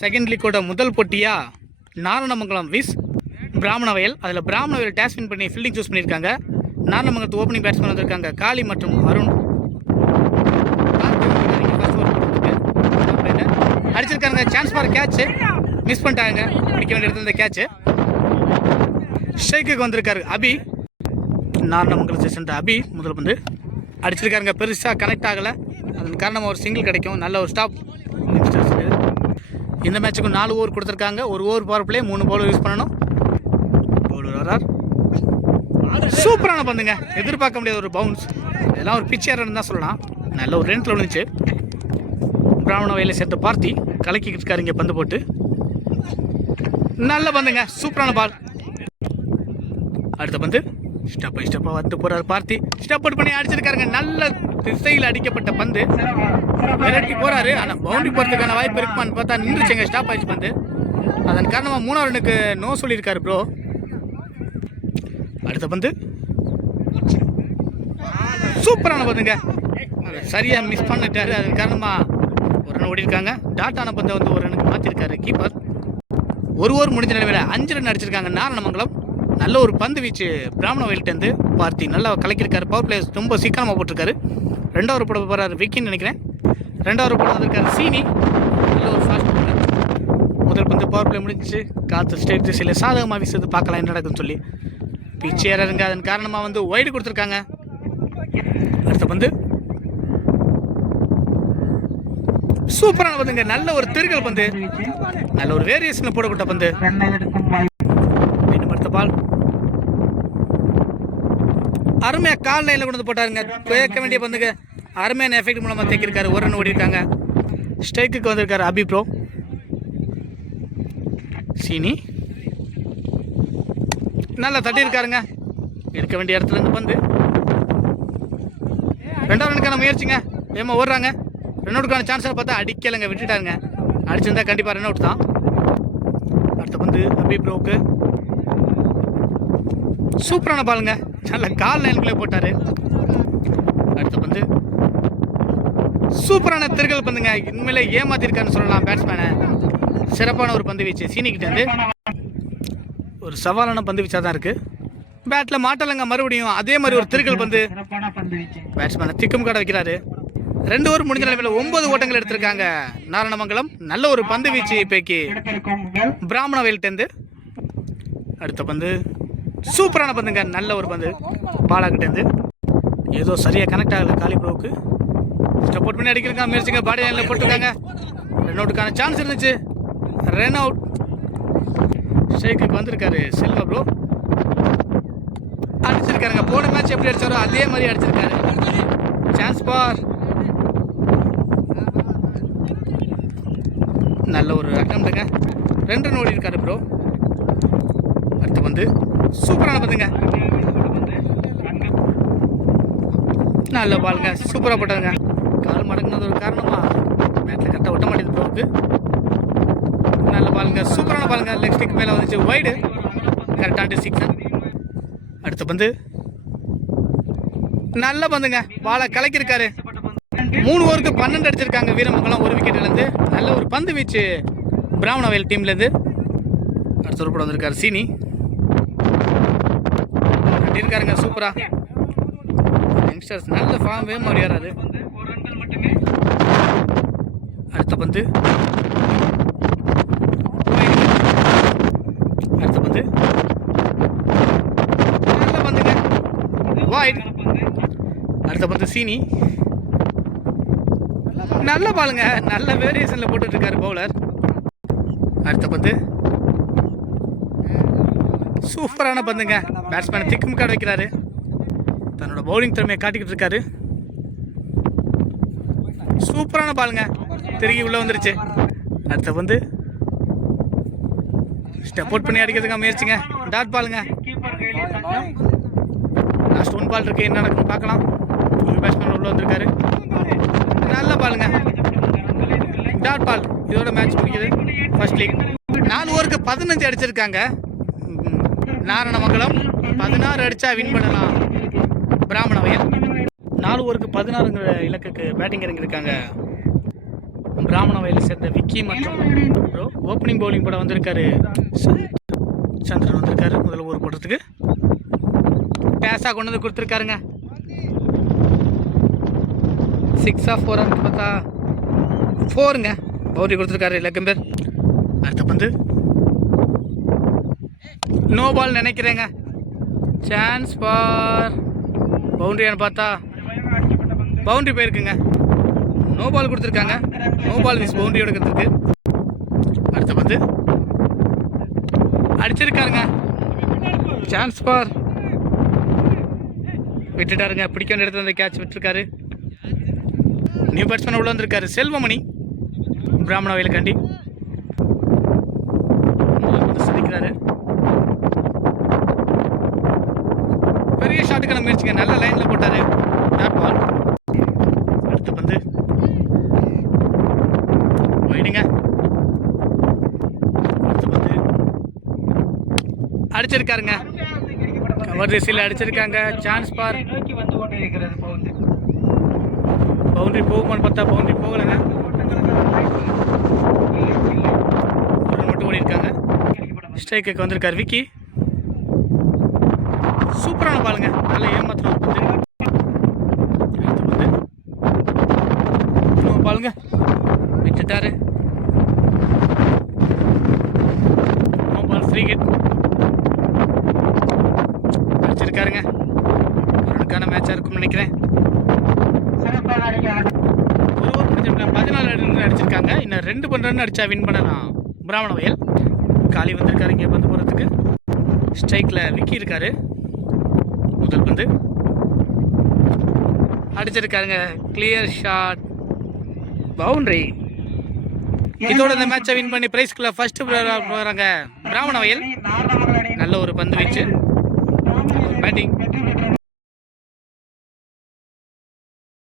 Second லீக்கோட முதல் போட்டியாக நாரணமங்கலம் விஸ் பிராமணவயல். அதில் பிராமணவயல் டேஸ் வின் பண்ணி ஃபீல்டிங் சூஸ் பண்ணியிருக்காங்க. நாரணமங்கலத்து ஓப்பனிங் பேட்ஸ்மேன் வந்திருக்காங்க காளி மற்றும் அருண். அடிச்சிருக்காங்க, சான்ஸ் ஃபார் கேட்ச், மிஸ் பண்ணிட்டாங்க. பிடிக்க வேண்டிய இடத்துல இந்த கேட்ச். ஸ்ட்ரைக்குக்கு வந்திருக்காரு அபி. நாரணமங்கலத்தை சேர்ந்த அபி முதல் பந்து அடிச்சிருக்காருங்க, பெருசாக கனெக்ட் ஆகலை. அதன் காரணமாக ஒரு சிங்கிள் கிடைக்கும். நல்ல ஒரு ஸ்டாப். இந்த மேட்சுக்கு 4 ஓவர் கொடுத்துருக்காங்க. ஒரு over power play, 3 bowler use பண்ணணும். பவுலர் வரார். சூப்பரான பந்துங்க, எதிர்பார்க்க முடியாத ஒரு பவுன்ஸ். இதெல்லாம் ஒரு பிச்சர் தான் சொல்லலாம். நல்ல ஒரு ரெண்டில் விழுந்துச்சு. பிராமண வயலை சேர்ந்த பார்த்தி கலக்கிட்டு இருக்காரு இங்கே பந்து போட்டு. நல்ல பந்துங்க, சூப்பரான பால். அடுத்த பந்து ஸ்டெப் பை ஸ்டெப்பாக வந்து போகிறார் பார்த்தி. ஸ்டெப் அவுட் பண்ணி அடிச்சிருக்காருங்க. நல்ல திசையில் அடிக்கப்பட்ட பந்து. விரட்டி போகிறாரு, ஆனால் பவுண்டரி போகிறதுக்கான வாய்ப்பு இருக்குமான்னு பார்த்தா நின்றுச்சுங்க. ஸ்டாப் ஆயிடுச்சு பந்து. அதன் காரணமாக 3வது ரன்னுக்கு நோ சொல்லியிருக்காரு ப்ரோ. அடுத்த பந்து சூப்பரான பந்துங்க, சரியாக மிஸ் பண்ணிட்டாரு. அதன் காரணமாக ஒரு ரன் ஓடிருக்காங்க. டாட்டான பந்தை வந்து ஒரு ரனுக்கு மாற்றிருக்காரு கீப்பர். ஒரு ஓவர் முடிஞ்ச நிலைமையில் 5 ரன் அடிச்சிருக்காங்க நாரணமங்கலம். நல்ல ஒரு பந்து வீச்சு பிராமண வயல்கிட்டேருந்து பார்த்தி நல்லா கலக்கியிருக்காரு. பவர் பிளேயர்ஸ் ரொம்ப சீக்கிரமாக போட்டிருக்காரு. 2வது ஓவர் போட போகிறார் விக்கின்னு நினைக்கிறேன். 2வது ஓவர் போட வந்திருக்காரு சீனி. நல்ல ஒரு ஃபாஸ்ட் பவுலர். முதல் பந்து பவர் பிளே முடிஞ்சிச்சு. காற்று ஸ்டேட் திசையில் சாதகமாக வீசுறது, பார்க்கலாம் என்ன நடக்குன்னு சொல்லி. பிச்சு ஏறாருங்க. அதன் காரணமாக வந்து ஒய்டு கொடுத்துருக்காங்க. அடுத்த பந்து சூப்பரான பந்துங்க, நல்ல ஒரு திருகல் பந்து, நல்ல ஒரு வேரியேஷனில் போடப்பட்ட பந்து. அடுத்த பால் அருமையாக கால் லைனில் கொண்டு வந்து போட்டாருங்க. கேட்க வேண்டிய பந்துங்க, அருமையான எஃபெக்ட் மூலமாக தேக்கிருக்காரு. ஒரு ரன் ஓடி இருக்காங்க. ஸ்ட்ரைக்குக்கு வந்திருக்காரு அபி ப்ரோ. சீனி நல்லா தட்டியிருக்காருங்க. எடுக்க வேண்டிய இடத்துல இருந்து பந்து. 2வது ரனுக்கான முயற்சிங்க, வேமா ஓடுறாங்க. ரன் அவுட்டுக்கான சான்ஸாக பார்த்தா அடிக்கலைங்க, விட்டுட்டாருங்க. அடிச்சிருந்தா கண்டிப்பாக ரன் அவுட் தான். அடுத்த பந்து அபி ப்ரோவுக்கு சூப்பரான பாலுங்க, நல்ல கால் லைனுக்குள்ளே போட்டார். அடுத்த பந்து சூப்பரான திருகல் பந்துங்க, இனிமேலே ஏமாத்திருக்காருன்னு சொல்லலாம் பேட்ஸ்மேனை. சிறப்பான ஒரு பந்து வீச்சு சீனிக்கிட்டேருந்து. ஒரு சவாலான பந்து வீச்சாக தான் இருக்குது. பேட்டில் மாட்டலைங்க மறுபடியும். அதே மாதிரி ஒரு திருகல் பந்து பேட்ஸ்மேனை திக்கும் கடை வைக்கிறாரு. 2 ஓவர் முடிஞ்ச நிலைமையில் 9 ஓட்டங்கள் எடுத்திருக்காங்க நாரணமங்கலம். நல்ல ஒரு பந்து வீச்சு இப்போக்கி பிராமண வயல்கிட்டேருந்து. அடுத்த பந்து சூப்பரான பந்துங்க, நல்ல ஒரு பந்து பாலாக்கிட்டேருந்து. ஏதோ சரியாக கனெக்ட் ஆகலை காலி ப்ரோவுக்கு. சப்போர்ட் பண்ணி அடிக்கிறங்க முயற்சிங்க. பாடி லைனில் போட்டிருக்காங்க. ரன் அவுட்டுக்கான சான்ஸ் இருந்துச்சு. Run out. ஸ்ட்ரைக்குக்கு வந்திருக்காரு செல்வா ப்ரோ. அடிச்சிருக்காருங்க. போன மேட்ச் எப்படி அடிச்சாரோ அதே மாதிரி அடிச்சிருக்காரு. சான்ஸ் பார். நல்ல ஒரு அட்டம்ப்டுங்க. 2 ரன் ஓடி இருக்காரு ப்ரோ. அடுத்து வந்து சூப்பரான பந்துங்க, நல்ல பாலுங்க, சூப்பராக போட்டாருங்க. கால் மடங்குனது ஒரு காரணமாக மேட்டில் கரெக்டாக ஒட்ட மாட்டேங்குது ப்ரோவுக்கு. நல்ல பாலுங்க, சூப்பரான பாலுங்க. லெக் ஸ்டிக் மேலே வந்துச்சு, வைடு, கரெக்டான 6. அடுத்த பந்து நல்ல பந்துங்க, பாலை கலக்கியிருக்காரு. 3 ஓவருக்கு 12 அடிச்சிருக்காங்க வீரமங்கலம். ஒரு விக்கெட் இழந்து நல்ல ஒரு பந்து வீச்சு பிராமண வயல் டீம்லேருந்து. அடுத்த ஒரு படம் வந்திருக்காரு சீனி. கட்டியிருக்காருங்க சூப்பரா. யங்ஸ்டர்ஸ் நல்ல ஃபார்ம் வேகம் வராது. அடுத்த பந்து அடுத்த பந்து நல்ல பந்துங்க, வைட். அடுத்த பந்து சீனி நல்ல பாலுங்க, நல்ல வேரியேஷனில் போட்டுட்டு இருக்காரு பவுலர். அடுத்த பந்து சூப்பரான பந்துங்க, பேட்ஸ்மேனை திக்கும் கார்டு வைக்கிறாரு. தன்னோட பவுலிங் திறமையை காட்டிக்கிட்டு இருக்காரு. சூப்பரான பாலுங்க, திரும்பி உள்ளே வந்துருச்சு. அடுத்த பந்து ஸ்டெப் அவுட் பண்ணி அடிக்கிறதுக்காக முயற்சிங்க. டாட் பாலுங்க. லாஸ்ட் 1 பால் இருக்கு, என்ன நடக்கும் பார்க்கலாம். பேட்ஸ்மேன் உள்ள வந்திருக்காரு. நல்ல பாலுங்க, டாட் பால். இதோட மேட்ச் முடிக்குது ஃபர்ஸ்ட் லீக். 4 ஓவருக்கு 15 அடிச்சிருக்காங்க நாரணமங்கலம். 16 அடிச்சா வின் பண்ணலாம் பிராமண வயல். 4 ஓவருக்கு 16ங்கிற இலக்குக்கு பேட்டிங் இறங்கியிருக்காங்க பிராமண வயலை சேர்ந்த விக்கி மற்றும் ஓப்பனிங் பவுலிங் போட வந்திருக்காரு சந்திரன் வந்திருக்காரு முதல் ஓவர் போடுறதுக்கு. டேஸாக கொண்டு வந்து கொடுத்துருக்காருங்க. 6 ஆஃப் 4 பார்த்தா 4ங்க. பவுண்டரி கொடுத்துருக்காரு லெக்கம்பர். அடுத்த பந்து நோ பால் நினைக்கிறேங்க. சான்ஸ் ஃபார் பவுண்டரியான்னு பார்த்தா பவுண்டரி போயிருக்குங்க. நோ பால் கொடுத்துருக்காங்க. நோ பால் மிஸ் பவுண்டரியோட கொடுத்துருக்கு. அடுத்த பந்து அடிச்சிருக்காருங்க. Chance for விட்டுட்டாருங்க. பிடிக்க வேண்டிய இடத்துல அந்த கேட்ச் விட்டுருக்காரு. நியூ பேட்ஸ்மேன் உள்ள வந்திருக்காரு செல்வமணி பிராமண வயலுக்காண்டி. சந்திக்கிறாரு. பெரிய ஷாட்டுக்கான முயற்சிங்க. நல்ல லைன்ல போட்டாரு. Dot ball. அடுத்த பந்து வைடுங்க. அடுத்த பந்து அடிச்சிருக்காருங்க. கவர் திசையில் அடிச்சிருக்காங்க. சான்ஸ் பார் பவுண்டரி போகுமான்னு பார்த்தா பவுண்டரி போகலைங்க. மட்டும் ஓடி இருக்காங்க. ஸ்ட்ரைக்கு வந்திருக்காரு விக்கி. சூப்பரான பாலுங்க. நல்ல ஏமாத்திரம் பந்து. பாலுங்க விட்டுட்டாரு. பால் 3 ஹிட் அடிச்சிருக்காருங்க. அவருக்கான மேட்சாக இருக்கும்னு நினைக்கிறேன். ஒரு ஓவர் முடிஞ்ச 14 ரன் அடிச்சிருக்காங்க. இன்னும் 2 ரன் அடிச்சா வின் பண்ணலாம் பிராமண வயல். காலி வந்திருக்காரு இங்கே பந்து போகிறதுக்கு. ஸ்ட்ரைக்கில் விக்கி இருக்காரு. முதல் பந்து அடிச்சிருக்காருங்க. Clear shot boundary. இதோட இந்த மேட்சை வின் பண்ணி பிரைஸ்க்குள்ள ஃபர்ஸ்ட் போகிறாங்க பிராமண வயல். நல்ல ஒரு பந்து வீச்சு பேட்டிங்.